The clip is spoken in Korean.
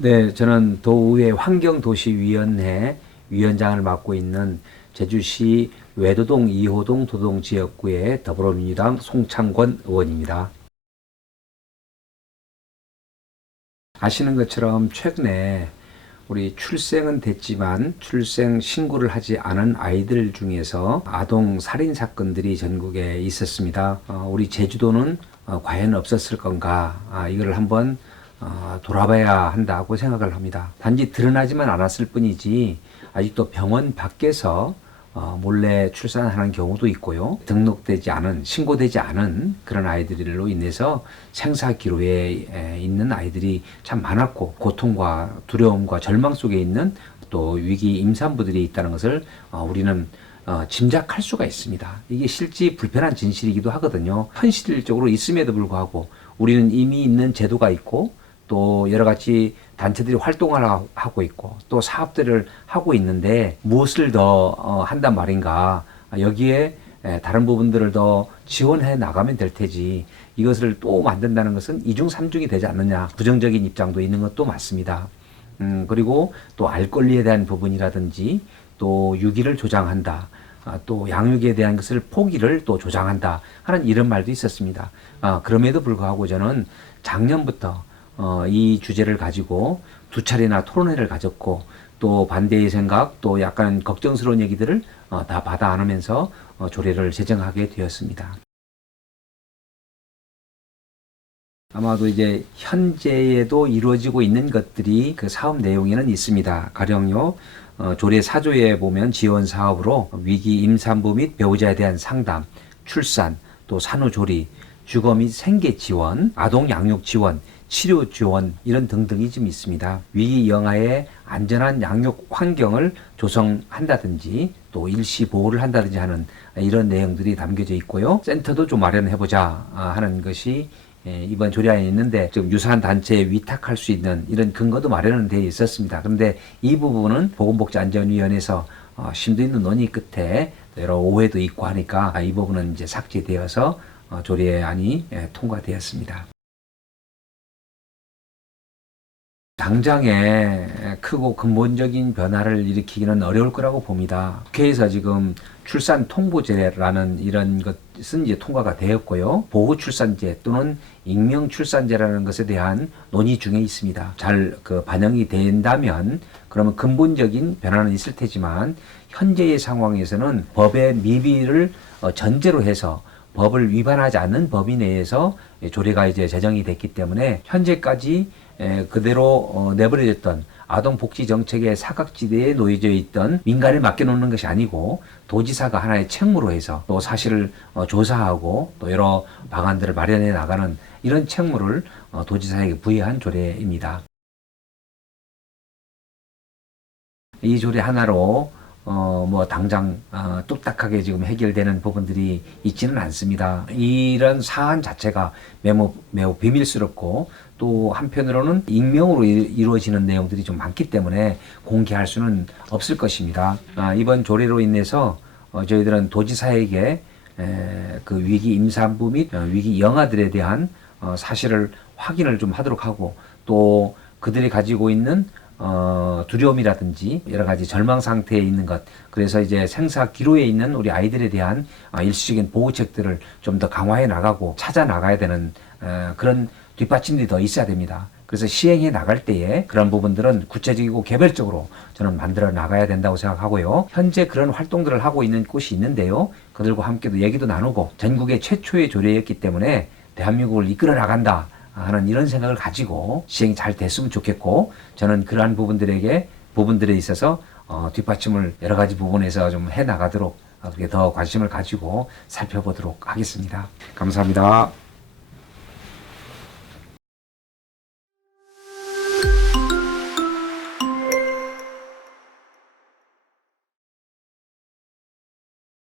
네, 저는 도의회 환경도시위원회 위원장을 맡고 있는 제주시 외도동 2호동 도동지역구의 더불어민주당 송창권 의원입니다. 아시는 것처럼 최근에 우리 출생은 됐지만 출생 신고를 하지 않은 아이들 중에서 아동 살인 사건들이 전국에 있었습니다. 우리 제주도는 과연 없었을 건가? 이걸 한번 돌아봐야 한다고 생각을 합니다. 단지 드러나지만 않았을 뿐이지 아직도 병원 밖에서 몰래 출산하는 경우도 있고요. 등록되지 않은, 신고되지 않은 그런 아이들로 인해서 생사 기로에 있는 아이들이 참 많았고, 고통과 두려움과 절망 속에 있는 또 위기 임산부들이 있다는 것을 우리는 짐작할 수가 있습니다. 이게 실제 불편한 진실이기도 하거든요. 현실적으로 있음에도 불구하고 우리는 이미 있는 제도가 있고 또 여러 가지 단체들이 활동을 하고 있고 또 사업들을 하고 있는데 무엇을 더 한단 말인가. 여기에 다른 부분들을 더 지원해 나가면 될 테지 이것을 또 만든다는 것은 이중삼중이 되지 않느냐, 부정적인 입장도 있는 것도 맞습니다. 그리고 또 알 권리에 대한 부분이라든지 또 유기를 조장한다, 또 양육에 대한 것을 포기를 또 조장한다 하는 이런 말도 있었습니다. 그럼에도 불구하고 저는 작년부터 이 주제를 가지고 두 차례나 토론회를 가졌고 또 반대의 생각 또 약간 걱정스러운 얘기들을 다 받아 안으면서 조례를 제정하게 되었습니다. 아마도 이제 현재에도 이루어지고 있는 것들이 그 사업 내용에는 있습니다. 가령요, 조례 4조에 보면 지원 사업으로 위기 임산부 및 배우자에 대한 상담, 출산, 또 산후조리, 주거 및 생계 지원, 아동 양육 지원, 치료 지원 이런 등등이 좀 있습니다. 위기 영아의 안전한 양육 환경을 조성한다든지 또 일시 보호를 한다든지 하는 이런 내용들이 담겨져 있고요. 센터도 좀 마련해보자 하는 것이 이번 조례안에 있는데 좀 유사한 단체에 위탁할 수 있는 이런 근거도 마련은 되어 있었습니다. 그런데 이 부분은 보건복지안전위원회에서 심도 있는 논의 끝에 여러 오해도 있고 하니까 이 부분은 이제 삭제되어서 조례안이 통과되었습니다. 당장에 크고 근본적인 변화를 일으키기는 어려울 거라고 봅니다. 국회에서 지금 출산 통보제라는 이런 것은 이제 통과가 되었고요. 보호 출산제 또는 익명 출산제라는 것에 대한 논의 중에 있습니다. 잘 반영이 된다면 그러면 근본적인 변화는 있을 테지만 현재의 상황에서는 법의 미비를 전제로 해서 법을 위반하지 않는 범위 내에서 조례가 이제 제정이 됐기 때문에 현재까지 그대로 내버려졌던 아동복지 정책의 사각지대에 놓여져 있던 민간에 맡겨놓는 것이 아니고 도지사가 하나의 책무로 해서 또 사실을 조사하고 또 여러 방안들을 마련해 나가는 이런 책무를 도지사에게 부여한 조례입니다. 이 조례 하나로 당장 뚝딱하게 지금 해결되는 부분들이 있지는 않습니다. 이런 사안 자체가 매우 비밀스럽고 또 한편으로는 익명으로 이루어지는 내용들이 좀 많기 때문에 공개할 수는 없을 것입니다. 이번 조례로 인해서 저희들은 도지사에게 그 위기 임산부 및 위기 영아들에 대한 사실을 확인을 좀 하도록 하고 또 그들이 가지고 있는 두려움이라든지 여러 가지 절망 상태에 있는 것, 그래서 이제 생사 기로에 있는 우리 아이들에 대한 일시적인 보호책들을 좀 더 강화해 나가고 찾아 나가야 되는 그런 뒷받침들이 더 있어야 됩니다. 그래서 시행해 나갈 때에 그런 부분들은 구체적이고 개별적으로 저는 만들어 나가야 된다고 생각하고요. 현재 그런 활동들을 하고 있는 곳이 있는데요. 그들과 함께도 얘기도 나누고 전국의 최초의 조례였기 때문에 대한민국을 이끌어 나간다 하는 이런 생각을 가지고 시행이 잘 됐으면 좋겠고, 저는 그러한 부분들에 있어서 뒷받침을 여러 가지 부분에서 좀 해 나가도록 그렇게 더 관심을 가지고 살펴보도록 하겠습니다. 감사합니다.